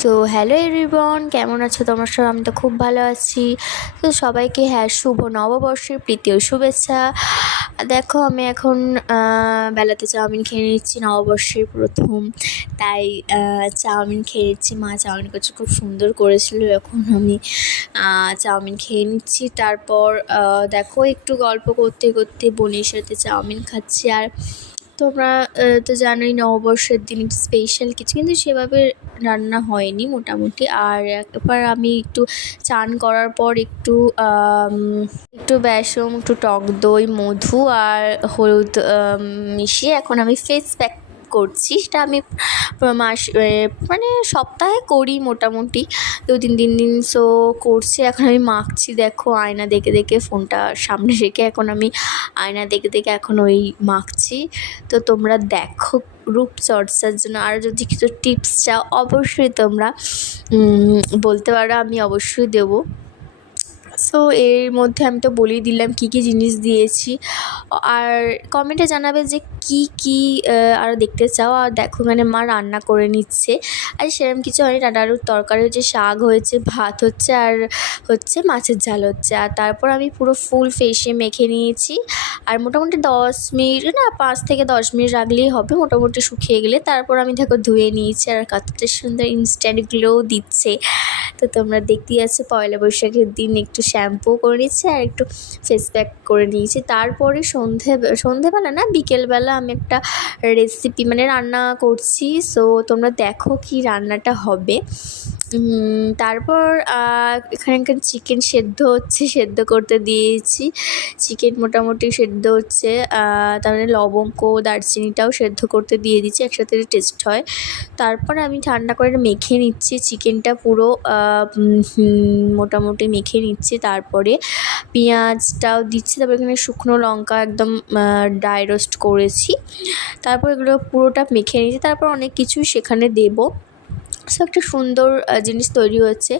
So hello everyone, কেমন আছো তোমরা সব? আমি তো খুব ভালো আছি। তো সবাইকে শুভ নববর্ষের প্রীতি ও শুভেচ্ছা। দেখো আমি এখন বেলাতে চাউমিন খেয়ে নিচ্ছি, নববর্ষের প্রথম, তাই চাউমিন খেয়ে নিচ্ছি। মা চাউমিন করছে, খুব সুন্দর করেছিল। এখন আমি চাউমিন খেয়ে নিচ্ছি। তারপর দেখো একটু গল্প করতে করতে বোনের সাথে চাউমিন খাচ্ছি। আর তোমরা তো জানোই নববর্ষের দিন একটু স্পেশাল কিছু কিন্তু সেভাবে রান্না হয়নি মোটামুটি। আর একবার আমি একটু চান করার পর একটু বেসন, একটু টক দই, মধু আর হলুদ মিশিয়ে এখন আমি ফেস প্যাক করছি। সেটা আমি মানে সপ্তাহে করি মোটামুটি 2-3 দিন সো করছি। এখন আমি মাখছি, দেখো আয়না দেখে দেখে, ফোনটা সামনে রেখে এখন আমি আয়না দেখে দেখে এখন ওই মাখছি। তো তোমরা দেখো, রূপচর্চার জন্য আরও যদি কিছু টিপস চাও অবশ্যই তোমরা বলতে পারো, আমি অবশ্যই দেবো। সো এর মধ্যে আমি তো বলেই দিলাম কী কী জিনিস দিয়েছি। আর কমেন্টে জানাবে যে কী আরও দেখতে চাও। আর দেখো মানে মা রান্না করে নিচ্ছে, আর সেরকম কিছু হয়নি। ডাঁটা আলুর তরকারি হচ্ছে, শাক হয়েছে, ভাত হচ্ছে, আর হচ্ছে মাছের ঝাল হচ্ছে। আর তারপর আমি পুরো ফুল ফেসে মেখে নিয়েছি। আর মোটামুটি 10 মিনিট না 5 থেকে 10 মিনিট রাখলেই হবে, মোটামুটি শুকিয়ে গেলে। তারপর আমি দেখো ধুয়ে নিয়েছি, আর কতটা সুন্দর ইনস্ট্যান্ট গ্লো দিচ্ছে। তো তোমরা দেখতেই আছো, পয়লা বৈশাখের দিন একটু শ্যাম্পু করে নিচ্ছি আর একটু ফেস প্যাক করে নিয়েছি। তারপরে সন্ধেবেলা না বিকেলবেলা আমি একটা রেসিপি মানে রান্না করছি। সো তোমরা দেখো কি রান্নাটা হবে। তারপর এখানকার চিকেন সেদ্ধ হচ্ছে, সেদ্ধ করতে দিয়েছি। চিকেন মোটামুটি সেদ্ধ হচ্ছে, তারপরে লবঙ্গ দারচিনিটাও সেদ্ধ করতে দিয়ে দিচ্ছি, একসাথে টেস্ট হয়। তারপর আমি ঠান্ডা করে মেখে নিচ্ছি চিকেনটা পুরো, মোটামুটি মেখে নিচ্ছি। তারপরে পেঁয়াজটাও দিচ্ছি, তারপর এখানে শুকনো লঙ্কা একদম ড্রাই রোস্ট করেছি। তারপর এগুলো পুরোটা মেখে নিচ্ছি, তারপর অনেক কিছুই সেখানে দেবো। সো একটা সুন্দর জিনিস তৈরি হচ্ছে,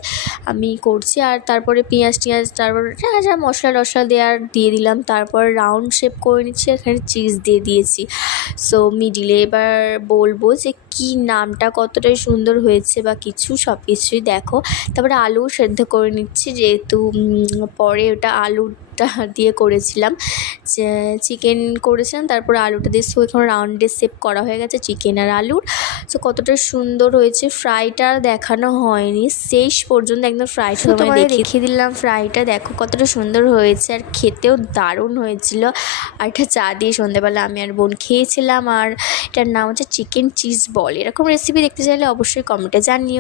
আমি করছি। আর তারপরে পেঁয়াজ তারপর যা মশলা টশলা দেওয়ার দিয়ে দিলাম। তারপর রাউন্ড শেপ করে নিচ্ছি, এখানে চিজ দিয়ে দিয়েছি। সো মিডিলে এবার বলবো যে কি নামটা কতটাই সুন্দর হয়েছে বা কিছু, সব কিছুই দেখো। তারপরে আলু সেদ্ধ করে নিচ্ছি, যেহেতু পরে ওটা আলুটা দিয়ে করেছিলাম, চিকেন করেছিলাম, তারপরে আলুটা দিয়ে। সো এখন রাউন্ডে শেপ করা হয়ে গেছে চিকেন আর আলুর। সো কতটা সুন্দর হয়েছে। ফ্রাইটা দেখানো হয়নি, শেষ পর্যন্ত একদম ফ্রাইটা তোমাদের দেখিয়ে দিলাম। ফ্রাইটা দেখো কতটা সুন্দর হয়েছে, আর খেতেও দারুণ হয়েছিল। আর এটা চা দিয়ে সন্ধ্যেবেলা আমি আর বোন খেয়েছিলাম। আর এটার নাম হচ্ছে চিকেন চিজ বল। এরকম রেসিপি দেখতে চাইলে অবশ্যই কমেন্টে জানিও।